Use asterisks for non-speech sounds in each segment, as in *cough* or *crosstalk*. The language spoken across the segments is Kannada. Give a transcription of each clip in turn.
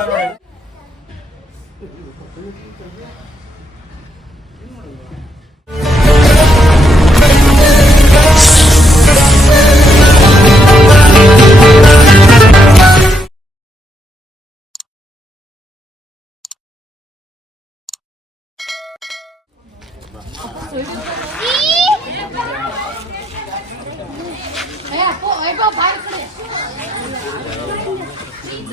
上来。哎呀，我我帮我拍一。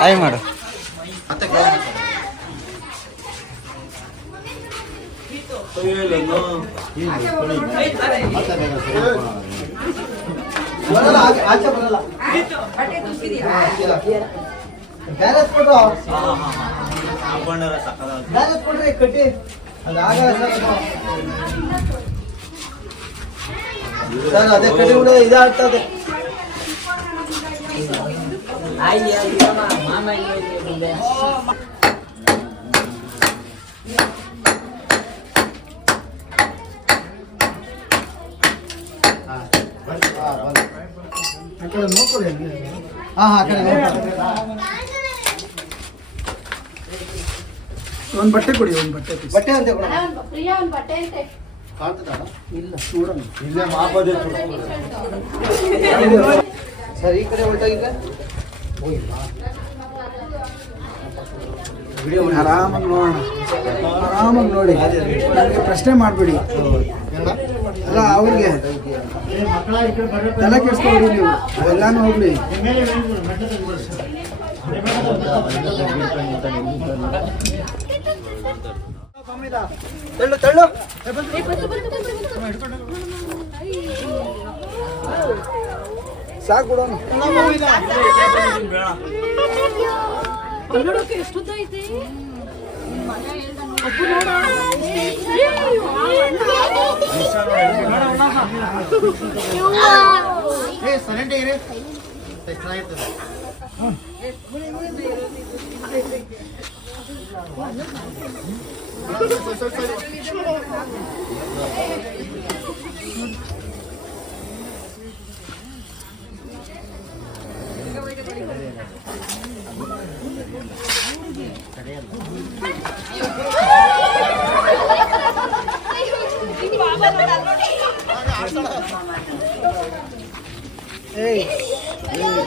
ಆಯ್ ಮಾಡು ಕೊಡ್ರಿ ಕಟ್ಟಿ ಅದಾಗ ಸರ್ ಅದು. ಕಟ್ಟಿ ಇದಾಗ್ತದೆ ಆ ಕಡೆ ನೋಡ್ಕೊಳ್ಳಿ ಹಾ ಹಾ ಆ ಕಡೆ ನೋಡ್ಕೊಳ್ಳಿ. ಒಂದು ಬಟ್ಟೆ ಕೊಡಿ ಒಂದು ಬಟ್ಟೆ piece. ಬಟ್ಟೆ ಅಂತ ಕೊಡು. ಅವ್ನ್ ಪ್ರಿಯಾ ಒಂದ್ ಬಟ್ಟೆ ಐತೆ ಕಾಣ್ತದಾ? ಇಲ್ಲ ನೋಡೋಣ ಇಲ್ಲೇ ಮಾಪದೆ ಸರ್ ಈ ಕಡೆ ಆರಾಮಾಗಿ ನೋಡೋಣ. ಆರಾಮಾಗಿ ನೋಡಿ. ನನಗೆ ಪ್ರಶ್ನೆ ಮಾಡಬೇಡಿ. ಅಲ್ಲ ಅವ್ರಿಗೆ ತಲೆ ಕೆಡಿಸ್ಕೊಬೇಡಿ ನೀವು. ಎಲ್ಲಾನು ಹೋಗ್ಲಿ. ತಳ್ಳು ತಳ್ಳು. ಸಾಕು ಬಿಡೋಣ ನೋಡೋಕೆ ಎಷ್ಟು ಉದ್ದ ಐತೆ ಅಪ್ಪು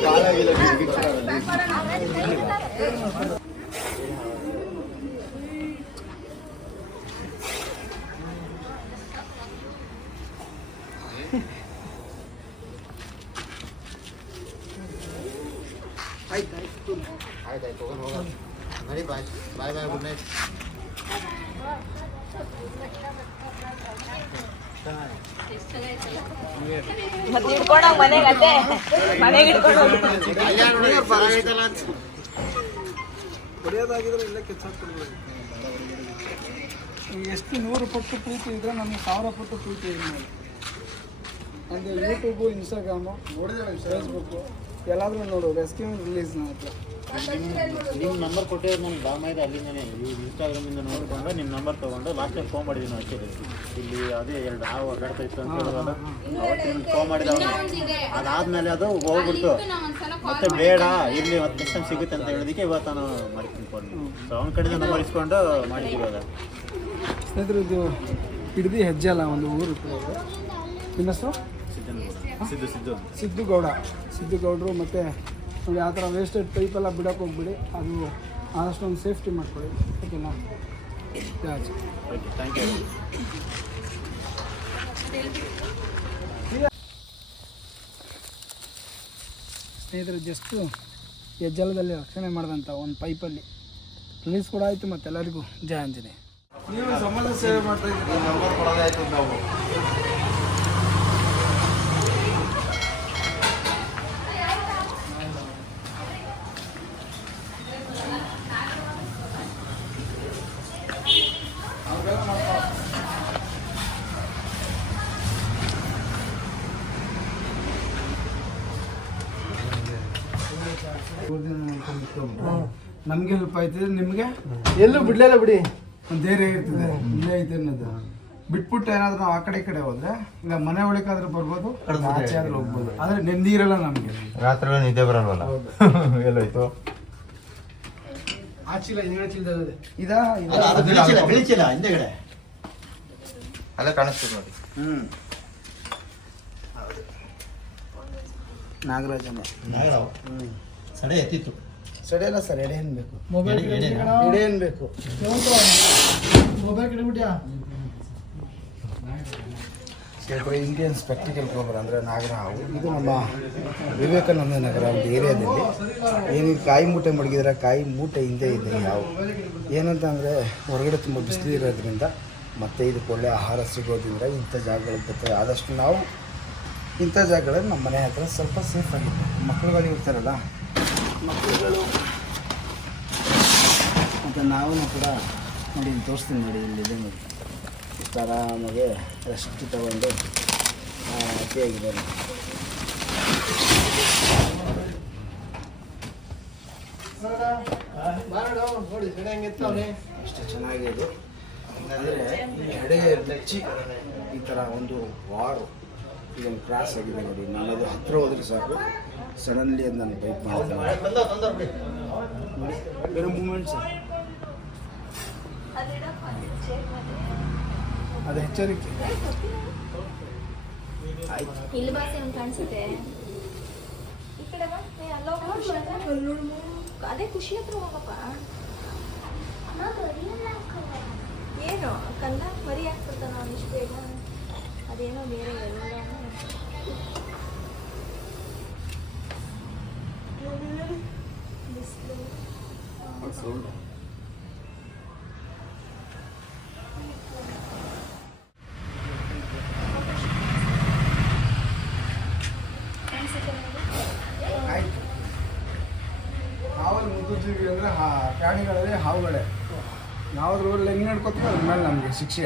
ನೋಡ ಏ ಸರೆಂಡೆ ಇರಿ ಚೆನ್ನಾಗಿರ್ತದೆ ಆಯ್ತಾಯ್ತು ಹೋಗೋಣ ಹೋಗೋಣ ನಡಿ ಬಾಯ್ ಬಾಯ್ ಬಾಯ್ ಗುಡ್ ನೈಟ್ ಎಷ್ಟು ನೂರು ಪಟ್ಟು ಪ್ರೀತಿ ಇದ್ರೆ ನಮಗೆ ಸಾವಿರ ಪಟ್ಟು ಪ್ರೀತಿ ಇದೆ ಅಂದರೆ ಯೂಟ್ಯೂಬು ಇನ್ಸ್ಟಾಗ್ರಾಮು ಫೇಸ್ಬುಕ್ಕು ಎಲ್ಲಾದರೂ ನೋಡು ರೆಸ್ಕ್ಯೂ ರಿಲೀಸ್ ನನ್ನ ಹತ್ರ. ನಿಮ್ಮ ನಂಬರ್ ಕೊಟ್ಟಿರೋದು ನನಗೆ ಬಾಮ ಇದೆ ಅಲ್ಲಿಂದನೇ. ಇನ್ಸ್ಟಾಗ್ರಾಮಿಂದ ನೋಡಿಕೊಂಡು ನಿಮ್ಮ ನಂಬರ್ ತೊಗೊಂಡು ಲಾಸ್ಟ್ ಟೈಮ್ ಫೋನ್ ಮಾಡಿದ್ದೀನಿ ಅಷ್ಟೇ. ಇಲ್ಲಿ ಅದೇ ಎರಡು ಹಾವು ಅಡ್ಡಾಡ್ತಾ ಇತ್ತು ಅಂತ ಹೇಳಿದಾಗ ಅವತ್ತು ಫೋನ್ ಮಾಡಿದ ಅದಾದಮೇಲೆ ಅದು ಹೋಗ್ಬಿಡ್ತು. ಮತ್ತೆ ಬೇಡ ಇಲ್ಲಿ ಮತ್ತೆ ನೆಕ್ಸ್ಟ್ ಟೈಮ್ ಸಿಗುತ್ತೆ ಅಂತ ಹೇಳಿದಕ್ಕೆ ಇವತ್ತು ನಾನು ಮಾಡ್ತೀನಿ ಫೋನ್ ಸೊ ಅವ್ನ ಕಡೆ ನಂಬರ್ ಇಸ್ಕೊಂಡು ಮಾಡಿದ್ದೀವಿ ಇವಾಗ. ಸ್ನೇಹಿತರು ಇದು ಹಿಡ್ದು ಹೆಜ್ಜೆ ಅಲ್ಲ ಒಂದು ಊರು ಇನ್ನಷ್ಟು ಇದೆ ನಿಮ್ಮ ಸಿದ್ದು ಸಿದ್ದು ಸಿದ್ದು ಗೌಡರು ಸಿದ್ದುಗೌಡರು ಮತ್ತು ನೋಡಿ ಆ ಥರ ವೇಸ್ಟೆಡ್ ಪೈಪೆಲ್ಲ ಬಿಡೋಕೆ ಹೋಗ್ಬಿಡಿ. ಅದು ಆದಷ್ಟು ಒಂದು ಸೇಫ್ಟಿ ಮಾಡ್ಕೊಳ್ಳಿ. ಓಕೆನಾ? ಓಕೆ ಥ್ಯಾಂಕ್ ಯು ಸ್ನೇಹಿತರು ಜಸ್ಟು ಹೆಜ್ಜಲದಲ್ಲಿ ರಕ್ಷಣೆ ಮಾಡಿದಂಥ ಒಂದು ಪೈಪಲ್ಲಿ ರಿಲೀಸ್ ಕೂಡ ಆಯಿತು ಮತ್ತೆ ಎಲ್ಲರಿಗೂ ಜಯ ಅಂಜನೆ ನೀವು ಸಮಾಜ ಸೇವೆ ಮಾಡ್ತಾ ಇದ್ದೀವಿ ನಂಬರ್ ಕೊಡೋದಾಯ್ತು ನಾವು. ನಮ್ಗೆ ಹೆಲ್ಪ್ ಆಯ್ತದೆ ನಿಮ್ಗೆ? ಎಲ್ಲೂ ಬಿಡ್ಲಿಲ್ಲ ಬಿಡಿ. ಒಂದು ಧೈರ್ಯ ಇರ್ತದೆ ಇಲ್ಲೇ ಐತೆ ಅನ್ನೋದು. ಬಿಟ್ಬಿಟ್ಟು ಏನಾದ್ರು ನಾವು ಆ ಕಡೆ ಈ ಕಡೆ ಹೋದ್ರೆ ಇಲ್ಲ ಮನೆ ಒಳಗಾದ್ರೂ ಬರ್ಬೋದು ಆಚೆ ಆದ್ರೂ ಹೋಗ್ಬೋದು. ಆದ್ರೆ ನೆಮ್ಮದಿರಲ್ಲ ನಮಗೆ. ರಾತ್ರಿ ನಿದ್ದೆ ಬರಲ್ವಲ್ಲ? *laughs* ಎಲ್ಲೋಯ್ತು? ಆಚಿಲ್ಲ ಹಿಂದ್ಗಡೆ ಚೀಲದಲ್ಲಿ ಇದಾ? ಹಿಂದೆಗಡೆ. ಅಲ್ಲೇ ಕಾಣಿಸ್ತದೆ ನೋಡಿ. ಹ್ಮ್. ನಾಗರಾಜಮ್ಮ. ಸಡೆ ಎತ್ತಿತ್ತು. ಸರಿ ಅಲ್ಲ ಸರ್ ಎಡೆ ಏನ್ಬೇಕು ಮೊಬೈಲ್ ಎಡೆ ಏನ್ಬೇಕು ಮೊಬೈಲ್ ಕಿಡ್ಬಿಟ್ಯಾ ಇಂಡಿಯನ್ ಸ್ಪೆಕ್ಟಿಕಲ್ ಪ್ರೋಗ್ರಾಮ್ ಅಂದರೆ ನಾಗರಹಾವು ಇದು ನಮ್ಮ ವಿವೇಕಾನಂದ ನಗರ ಒಂದು ಏರಿಯಾದಲ್ಲಿ. ಏನು ಕಾಯಿ ಮೂಟೆ ಮಡಗಿದ್ರೆ ಕಾಯಿ ಮೂಟೆ ಹಿಂದೆ ಇದೆ ಯಾವ. ಏನಂತ ಅಂದರೆ ಹೊರಗಡೆ ತುಂಬ ಬಿಸಿಲು ಇರೋದ್ರಿಂದ ಮತ್ತು ಇದಕ್ಕೆ ಒಳ್ಳೆ ಆಹಾರ ಸಿಗೋದ್ರಿಂದ ಇಂಥ ಜಾಗಗಳಿಗೆ ಬರ್ತಾರೆ ಆದಷ್ಟು ನಾವು ಇಂಥ ಜಾಗಗಳಲ್ಲಿ ನಮ್ಮ ಮನೆ ಹತ್ರ ಸ್ವಲ್ಪ ಸೇಫ್ ಆಗಿದೆ ಮಕ್ಕಳುಗಳು ಇರ್ತಾರಲ್ಲ ಮಕ್ಕಳುಗಳು. ಮತ್ತು ನಾವೂ ಕೂಡ ನೋಡಿ ಇಲ್ಲಿ ತೋರಿಸ್ತೀನಿ ನೋಡಿ ಇಲ್ಲಿದೆ ನೋಡಿ. ಇಷ್ಟು ಆರಾಮಾಗಿ ರೆಸ್ಟ್ ತಗೊಂಡು ಹ್ಯಾಪಿಯಾಗಿದ್ದಾರೆ ಅಷ್ಟು ಚೆನ್ನಾಗಿದೆ ಅಂದರೆ ಎಡೆ ಬೆಚ್ಚಿ ಈ ಥರ ಒಂದು ವಾರು ಇದೊಂದು ಕ್ರಾಸ್ ಆಗಿದೆ ನೋಡಿ. ನಾನು ಅದು ಹತ್ತಿರ ಹೋದ್ರೆ ಸಾಕು. ಸಡನ್ಲಿ ಅದು ನಾನು ಬೈಕ್ ಮಾಡ್ತೀನಿ ಬೇರೆ ಮೂಮೆಂಟ್ಸ್ ಅದು ಎಚ್ಚರಿಕೆ. ಆಯ್ತು. ಇಲ್ಲಿ ಬಾಸಿ ಕಾಣಿಸುತ್ತೆ. ಈ ಕಡೆ ಬಾ. ಏ, ಅಲ್ಲ ಖುಷಿ ಹತ್ರ. ಅದೇ ಖುಷಿ ಹತ್ರ ಹೋಗಪ್ಪ. ಏನು? ಕಲ್ಲ ಮರಿ ಆಗ್ತದ ನಾವು ಇಷ್ಟು ಬೇಗ ಅದೇನೋ ಬೇರೆ ಎಲ್ಲ ಬಿಸಿಲು ಕಾಣಿಸುತ್ತೆ ನೋಡಿ ಆಯ್ತು ಹಾವಲ್ಲಿ ಮುದ್ದುಜೀವಿ ಅಂದರೆ ಹಾ ಪ್ರಾಣಿಗಳಲ್ಲಿ ಹಾವುಗಳೇ. ನಾವು ರೋಡ್ ಹೆಂಗೆ ನಡ್ಕೋತೀವಿ ಅದ್ರ ಮೇಲೆ ನಮಗೆ ಶಿಕ್ಷೆ.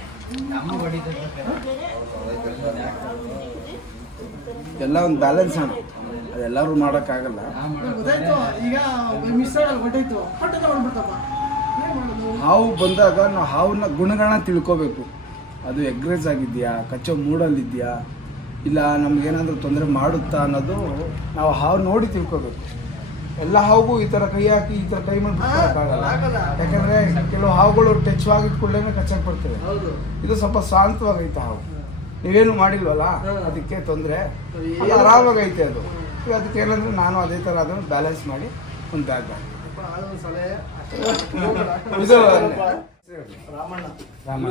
ಎಲ್ಲ ಒಂದು ಬ್ಯಾಲೆನ್ಸ್ ಅಣ್ಣ. ಅದೆಲ್ಲರೂ ಮಾಡೋಕ್ಕಾಗಲ್ಲ. ಗೊತ್ತಾಯ್ತು ಈಗ ಹಾವು ಬಂದಾಗ ನಾವು ಹಾವನ್ನ ಗುಣಗಳನ್ನ ತಿಳ್ಕೋಬೇಕು. ಅದು ಎಗ್ರೆಸ್ ಆಗಿದೆಯಾ? ಕಚ್ಚೋ ಮೂಡಲ್ಲಿದೆಯಾ? ಇಲ್ಲ ನಮ್ಗೇನಾದರೂ ತೊಂದರೆ ಮಾಡುತ್ತಾ ಅನ್ನೋದು ನಾವು ಹಾವು ನೋಡಿ ತಿಳ್ಕೊಬೇಕು. ಎಲ್ಲ ಹಾವುಗೂ ಈ ಥರ ಕೈ ಹಾಕಿ ಈ ಥರ ಕೈ ಮಾಡಿಬಿಡೋಕ್ಕಾಗಲ್ಲ ಯಾಕಂದ್ರೆ ಕೆಲವು ಹಾವುಗಳು ಟಚ್ ಆಗಿದ ಕೂಡಲೇ ಕಚ್ಚಕ್ಕೆ ಬರ್ತವೆ ಹೌದು. ಇದು ಸ್ವಲ್ಪ ಶಾಂತವಾಗೈತೆ ಹಾವು. ನೀವೇನು ಮಾಡಿಲ್ವಲ್ಲ ಅದಕ್ಕೆ ತೊಂದರೆ. ಆರಾಮಾಗೈತೆ ಅದು. ಅದಕ್ಕೆ ಏನಂದ್ರೆ ನಾನು ಅದೇ ಥರ ಅದನ್ನು ಬ್ಯಾಲೆನ್ಸ್ ಮಾಡಿ ಒಂದು ಬ್ಯಾಗ್ *laughs* ಇದು ರಾಮಣ್ಣ. ರಾಮ.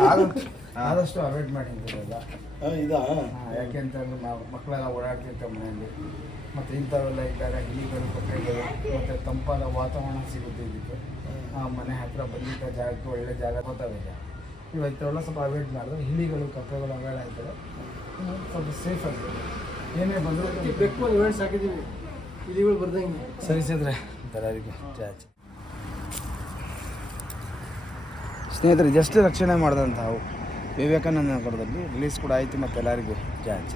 ಆದಷ್ಟು- ಆದಷ್ಟು ಅವಾಯ್ಡ್ ಮಾಡಿ ಇದಾ? ಯಾಕೆಂತಂದ್ರೆ ನಾವು ಮಕ್ಕಳೆಲ್ಲ ಓಡಾಡ್ತಿರ್ತೇವೆ ಮನೆಯಲ್ಲಿ. ಮತ್ತು ಇಂಥವೆಲ್ಲ ಇದ್ದಾಗ ಇಲಿಗಳು ಕೊಟ್ಟರೆಗಳು ಮತ್ತು ತಂಪಾದ ವಾತಾವರಣ ಸಿಗುತ್ತೆ ಇದಕ್ಕೆ. ಆ ಮನೆ ಹತ್ರ ಬಂದಿದ್ದ ಜಾಗಕ್ಕೆ ಒಳ್ಳೆ ಜಾಗ ಗೊತ್ತಾಗ ಇವತ್ತೆಲ್ಲ ಸ್ವಲ್ಪ ಅವಾಯ್ಡ್ ಮಾಡಿದ್ರೆ ಇಲಿಗಳು ಕಪ್ಪೆಗಳು ಅವಾಯ್ಡ್ ಆಯ್ತದೆ ಸ್ವಲ್ಪ ಸೇಫ್ ಆಗ್ತದೆ. ಏನೇ ಬಂದರೂ ಬೆಕ್ಕು ಇವೆಂಟ್ಸ್ ಹಾಕಿದೀವಿ ಇಲಿಗಳು ಬರ್ದಂಗೆ. ಸರಿಸಿದ್ರೆ ಎಲ್ಲರಿಗೂ ಜಾಚ್ ಸ್ನೇಹಿತರೆ ಜಸ್ಟ್ ರಕ್ಷಣೆ ಮಾಡಿದಂಥ ವಿವೇಕಾನಂದ ನಗರದಲ್ಲಿ ರಿಲೀಸ್ ಕೂಡ ಆಯಿತು ಮತ್ತು ಎಲ್ಲರಿಗೂ ಜಾಚ್